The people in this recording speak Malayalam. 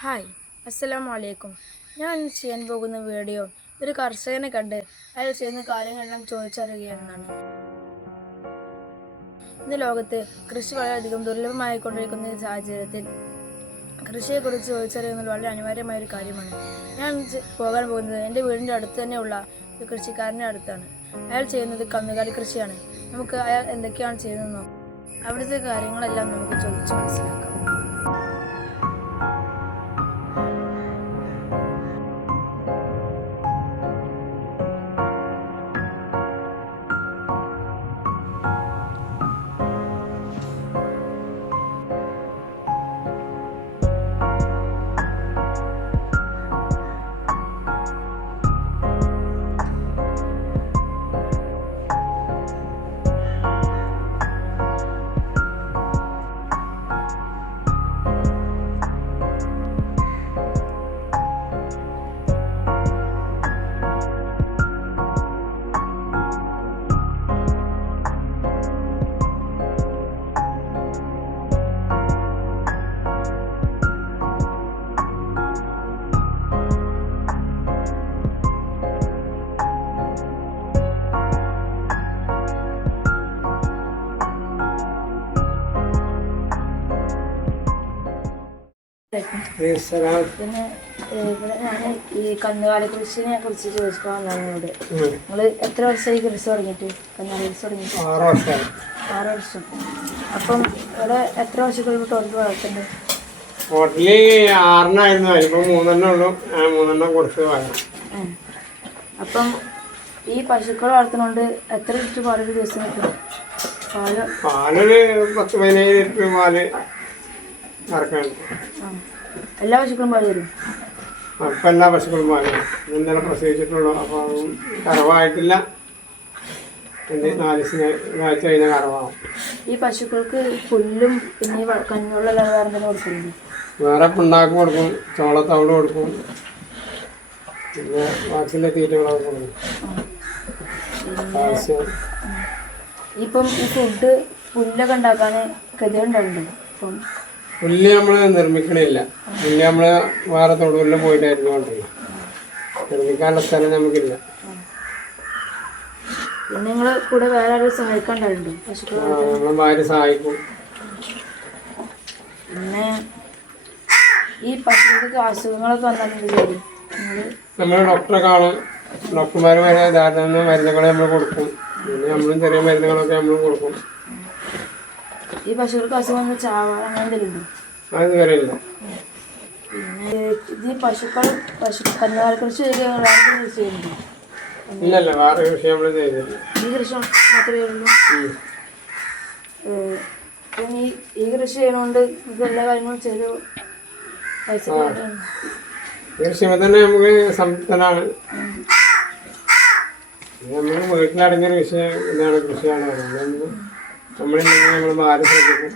ഹായ്, അസ്സലാമു അലൈക്കും. ഞാൻ ചെയ്യാൻ പോകുന്ന വീഡിയോ ഒരു കർഷകനെ കണ്ട് അയാൾ ചെയ്യുന്ന കാര്യങ്ങളെല്ലാം ചോദിച്ചറിയുകയെന്നാണ്. ഇന്ന് ലോകത്ത് കൃഷി വളരെയധികം ദുർലഭമായിക്കൊണ്ടിരിക്കുന്ന ഈ സാഹചര്യത്തിൽ കൃഷിയെക്കുറിച്ച് ചോദിച്ചറിയുന്നത് വളരെ അനിവാര്യമായ ഒരു കാര്യമാണ്. ഞാൻ പോകാൻ പോകുന്നത് എൻ്റെ വീടിൻ്റെ അടുത്ത് തന്നെയുള്ള ഒരു കൃഷിക്കാരൻ്റെ അടുത്താണ്. അയാൾ ചെയ്യുന്നത് കന്നുകാലി കൃഷിയാണ്. നമുക്ക് അയാൾ എന്തൊക്കെയാണ് ചെയ്യുന്നത് നോക്കാം. അവിടുത്തെ കാര്യങ്ങളെല്ലാം നമുക്ക് ചോദിച്ച് മനസ്സിലാക്കാം. പിന്നെ ഇവിടെ ഞാൻ ഈ കന്നുകാലി കൃഷിനെ കുറിച്ച് ചോദിക്കാൻ വന്നതിനോട് നിങ്ങൾ എത്ര വർഷമായി കൃഷി തുടങ്ങിയിട്ട് കന്നുകാലി കൃഷി തുടങ്ങിയിട്ട്? 6 വർഷം. അപ്പം ഇവിടെ എത്ര വർഷത്തിൽ ടോട്ടൽ വളർത്തുന്നുണ്ട്? ടോട്ടലി 6 ഇപ്പം 3 ഉള്ളൂ. 3 കൊടുത്ത് വാങ്ങാം. അപ്പം ഈ പശുക്കൾ വളർത്തുന്നതുകൊണ്ട് എത്ര ലിറ്റർ പാലൊരു ദിവസം കിട്ടും? പാലൊരു 10-15 ലിറ്റർ പാല് കറക്കാനുണ്ട്. എല്ലാ പശുക്കളും പാല് തരും? അപ്പം എല്ലാ പശുക്കളും പാല് ഇന്നലെ പ്രസവിച്ചിട്ടുള്ളൂ. അപ്പം കറവായിട്ടില്ല. 4 കഴിഞ്ഞ കറവാകും. ഈ പശുക്കൾക്ക് പുല്ലും പിന്നെ കഞ്ഞുള്ള വേറെ കൊടുക്കുന്നുണ്ട്? വേറെ പിണ്ണാക്ക് കൊടുക്കും, ചോളത്തവിട് കൊടുക്കും, പിന്നെ ബാക്കിയുള്ള തീറ്റകളൊക്കെ കൊടുക്കും. ഇപ്പം ഈ ഫുഡ് പുല്ലൊക്കെ ഉണ്ടാക്കാൻ ഗതിയുണ്ടാവുന്നുണ്ട്. അപ്പം പുല്ല് നമ്മൾ നിർമ്മിക്കണില്ല. പുല്ല് നമ്മൾ വേറെ തൊടുവിലും പോയിട്ടായിരുന്നു കൊണ്ടില്ല. നിർമ്മിക്കാനുള്ള സ്ഥലം നമുക്കില്ല. പിന്നെ നിങ്ങൾ കൂടെ വേറെ ആരും സഹായിക്കാണ്ടായിട്ടുണ്ടോ? പശുക്കളെ നമ്മൾ ഭാര്യ സഹായിക്കും. പിന്നെ ഈ പശുക്കൾക്ക് അസുഖങ്ങളൊക്കെ വന്നിട്ടുണ്ടെങ്കിൽ നമ്മൾ ഡോക്ടറെ കാണും. ഡോക്ടർമാർ വരെ ധാരാളം മരുന്നുകൾ നമ്മൾ കൊടുക്കും. പിന്നെ നമ്മളും ചെറിയ മരുന്നുകളൊക്കെ നമ്മൾ കൊടുക്കും. ഈ പശുക്കൾക്ക് അസുഖം ചാവാൻ അങ്ങനെ എന്തെങ്കിലും ഉണ്ടോ? അത് വരില്ല. പിന്നെ ഇത് കന്നുകാലി കൃഷി ചെയ്യുന്നുണ്ടോ? ഇല്ലല്ല, വേറെ കൃഷി നമ്മൾ ചെയ്തില്ല. ഈ കൃഷി മാത്രമേ ഉള്ളൂ. പിന്നെ ഈ കൃഷി ചെയ്യുന്നതുകൊണ്ട് ഇത് എല്ലാ കാര്യങ്ങളും ചെയ്ത് പൈസ കൃഷിമ തന്നെ നമുക്ക് സംതൃപ്തനാണ്. നമ്മൾ വീട്ടിലടങ്ങിയ വിഷയം ഇതാണ് കൃഷിയാണ് പറയുന്നത്. നമ്മളില്ലെങ്കിൽ നമ്മൾ ഭാര്യ ശ്രദ്ധിക്കും.